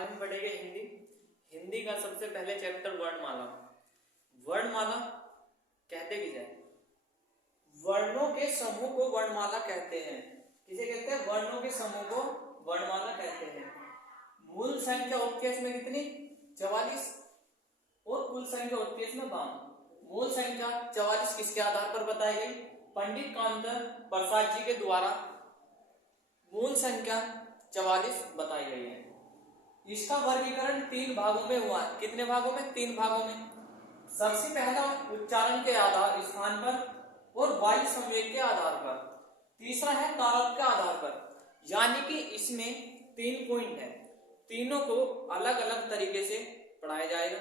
आज हम पढ़ेंगे हिंदी। हिंदी का सबसे पहले चैप्टर वर्णमाला। वर्णमाला कहते किसे हैं? वर्णों के समूह को वर्णमाला कहते हैं। किसे कहते हैं? वर्णों के समूह को वर्णमाला कहते हैं। मूल संख्या होती है इसमें कितनी? 44 और कुल संख्या होती है इसमें 52। मूल संख्या 44 किसके आधार पर बताई गई? पंडित कांतर प्रसाद जी के द्वारा मूल संख्या 44 बताई गई है। इसका वर्गीकरण 3 भागों में हुआ। कितने भागों में? 3 भागों में। सबसे पहला उच्चारण के आधार स्थान पर और वायु संवेग के आधार पर। तीसरा है तारक के आधार पर। यानी कि इसमें 3 पॉइंट है, तीनों को अलग अलग तरीके से पढ़ाया जाएगा।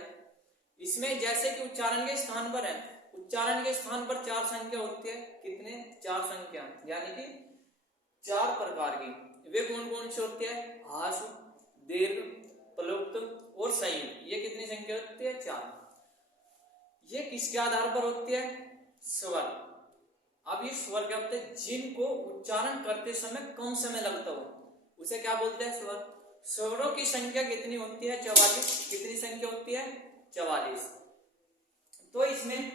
इसमें जैसे कि उच्चारण के स्थान पर है, उच्चारण के स्थान पर 4 संख्या होती है। कितने? 4 संख्या, यानी कि 4 प्रकार की। वे कौन कौन से होते हैं? ह्रास, दीर्घ, प्लुप्त और संयुक्त। ये कितनी संख्या होती है? 4। ये किसके आधार पर होती है? स्वर। अब ये स्वर क्या होते हैं? जिनको उच्चारण करते समय कम समय लगता हो उसे क्या बोलते हैं? स्वर। स्वरों की संख्या कितनी होती है? 44। कितनी संख्या होती है? 44। तो इसमें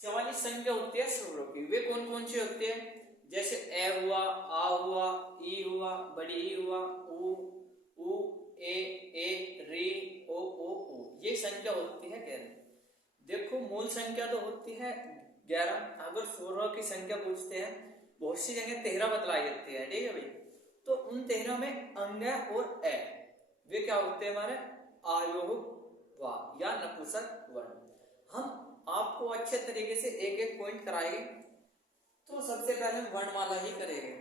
44 संख्या होती है स्वरों की। वे कौन कौन सी होती है? जैसे ए हुआ, आ हुआ, ई हुआ, बड़ी ई हुआ, उ, ए, री, ओ। ये संख्या होती है 11। देखो मूल संख्या तो होती है 11। अगर स्वरों की संख्या पूछते हैं, बहुत सी जगह 13 बतलाई जाती है, ठीक है भाई। तो उन 13 में अंग और ए वे क्या होते हैं? हमारे आयोग वा या नपुंसक वर्ण। हम आपको अच्छे तरीके से एक एक पॉइंट कराएंगे। तो सबसे पहले वर्णमाला ही करेंगे।